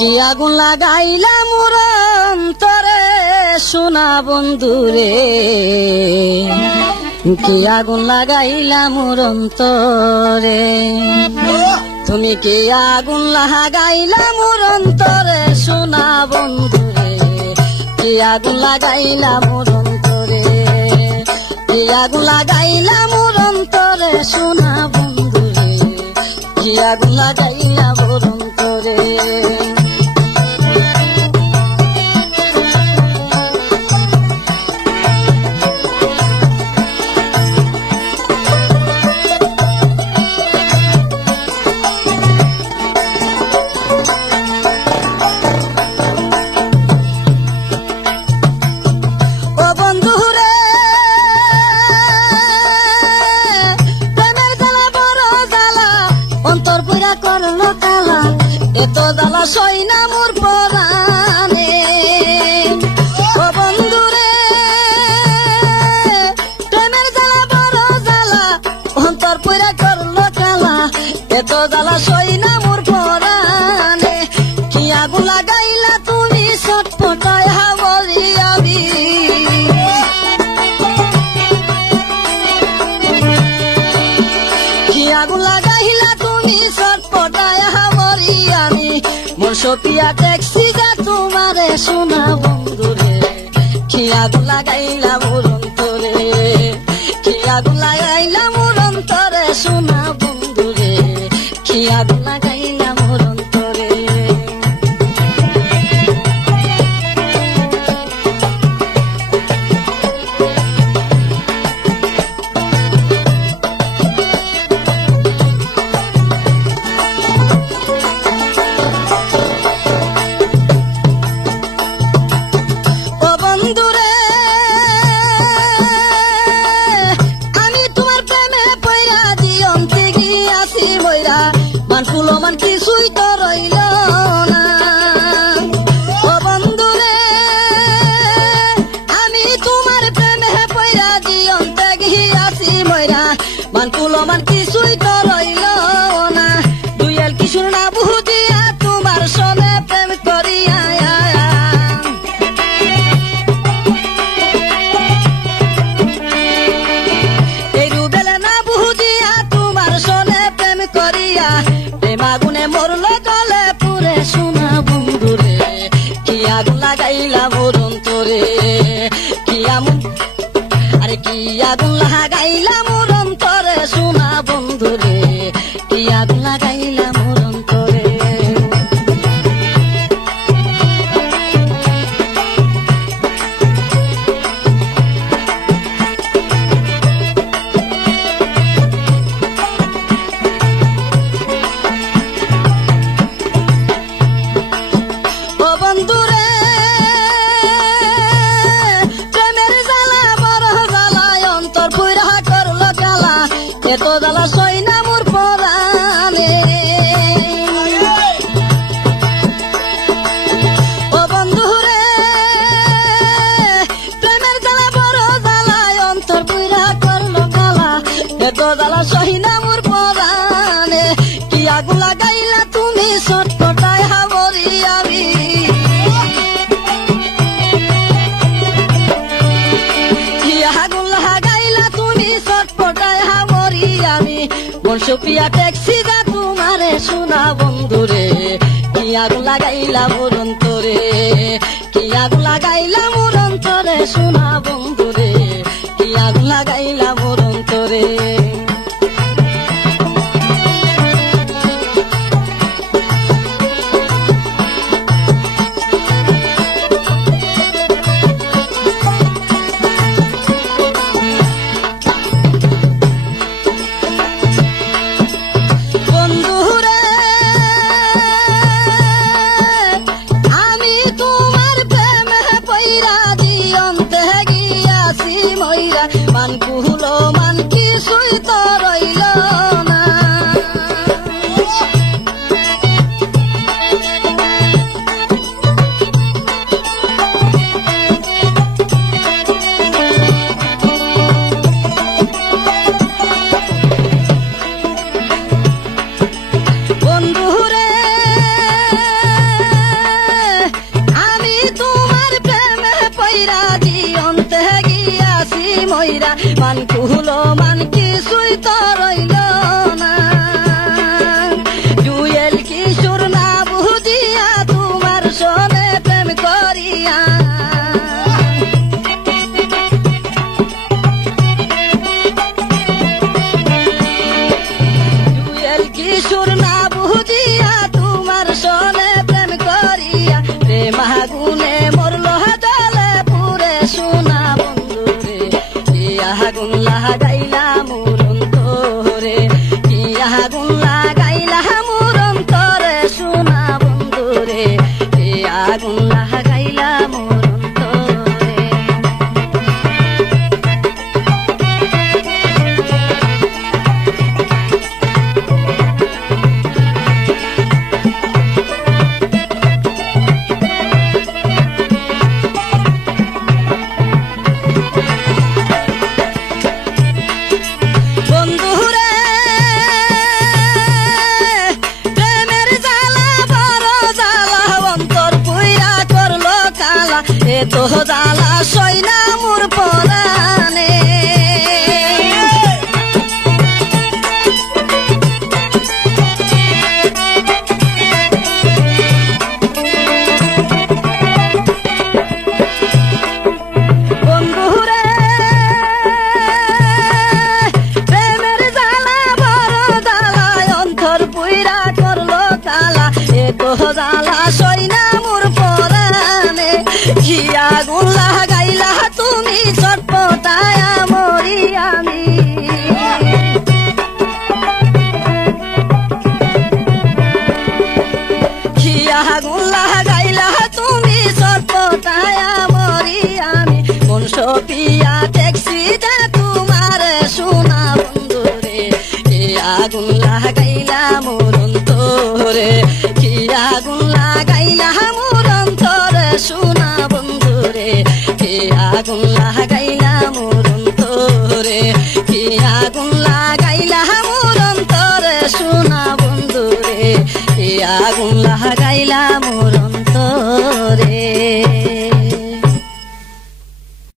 কি আগুন লাগাইলা মোর অন্তরে সোনা বন্ধুরে, কি আগুন লাগাইলা মোর অন্তরে, তুমি কি আগুন লাগাইলা মোর অন্তরে সোনা বন্ধুরে, কি আগুন লাগাইলা মোর অন্তরে, কি আগুন লাগাইলা মোর অন্তরে সোনা বন্ধুরে, কি আগুন লাগাইলা মোর অন্তরে। এত জ্বালা সই না মোর পরাণে, ও বন্ধুরে প্রেমের জ্বালা বড় জ্বালা, অন্তর পুরা করলো কালা, এত জ্বালা সই না মোর পরাণে, কি আগুন লাগাইলা তুমি ছটফটায় হাবরি আমি, কি আগুন লাগাইলা তুমি ছটফটায় হাবরি আমি, মোর সপিয়া ট্যাক্সি যা তোমারে সোনা বন্ধুরে, কি আগুন লাগাইলা মোর অন্তরে, কি আগুন লাগাইলা মোর অন্তরে সোনা বন্ধুরে, কি আগুন লাগাইলা মোর অন্তরে। মান কিছুই তো রইল না, ও বন্ধুরে আমি তোমার প্রেমে পয়রা দিয়ন্তে গিয়াছি ময়রা, মান কুলো মান কিছুই তো রইল না, দুইয়ের কিশোর না বুঝিয়া তোমার সনে প্রেম করিয়া, এই রুবেলে না বুঝিয়া তোমার সনে প্রেম করিয়া, আগুনে মরলো জলে পুরে সোনা বন্ধুরে, কি আগুন লাগাইলা মোর অন্তরে, কি আমন আরে কি আগুন লাগাইলা মোর অন্তরে সোনা বন্ধুরে, কি আগুন লাগাইলা মোর অন্তরে। বন্ধুরে প্রেমের জ্বালা বড় জ্বালা, অন্তর পুরা করলো জ্বালা, এত জ্বালা সই না মোর পরাণে, ও বন্ধুরে প্রেমের জ্বালা বড় জ্বালা, অন্তর পুরা করলো জ্বালা, এত জ্বালা সই না মোর পরাণে, কি আগুন লাগাইলা তুমি ছটফটায় হাবরি আমি, আগুন লাগাইলা তুমি ছটফটায় হাবরি আমি, মোর সপিয়া ট্যাক্সি যা তোমারে সোনা বন্ধুরে, কি আগুন লাগাইলা মোর অন্তরে, কি আগুন লাগাইলা মোর অন্তরে সোনা বন্ধুরে, কি আগুন লাগাইলা মোর অন্তরে। আমি তোমার প্রেমে পয়রা দিয়ন্তে গিয়া কুহুলো মান কিছুই তো রইল না জুয়েল কিশোর না বুঝিয়া তোমার সনে প্রেম করিয়া জুয়েল কিশোর না বুঝিয়া তোমার সনে প্রেম করিয়া প্রেম আগুনে মরল জলে পুরে সোনা বন্ধু রে কি আগুন লাগাইলা মোর অন্তরে কি আগুন লাগাইলা মোর অন্তরে সোনা বন্ধু রে কি আগুন লাগাইলা মোর অন্তরে বন্ধুরে প্রেমের জ্বালা বড় জ্বালা অন্তর পুইরা করলো কালা এ তো জ্বালা সইনা মোর পরানে বন্ধুরে প্রেমের জ্বালা বড় জ্বালা অন্তর পুইরা করলো কালা এ তো জ্বালা সইনা মোর পরানে কি আগুন লাগাইলা তুমি চটপটায়া মরি আমি কি আগুন লাগাইলা তুমি চটপটায়া মরি আমি মন সপিয়া দেখছি যে তোমার সোনা বন্ধু রে কি আগুন লাগাইলা মোর অন্তরে কি আগুন লাগাইলা মোর অন্তরে সোনা বন্ধু রে কি আগুন লাগাই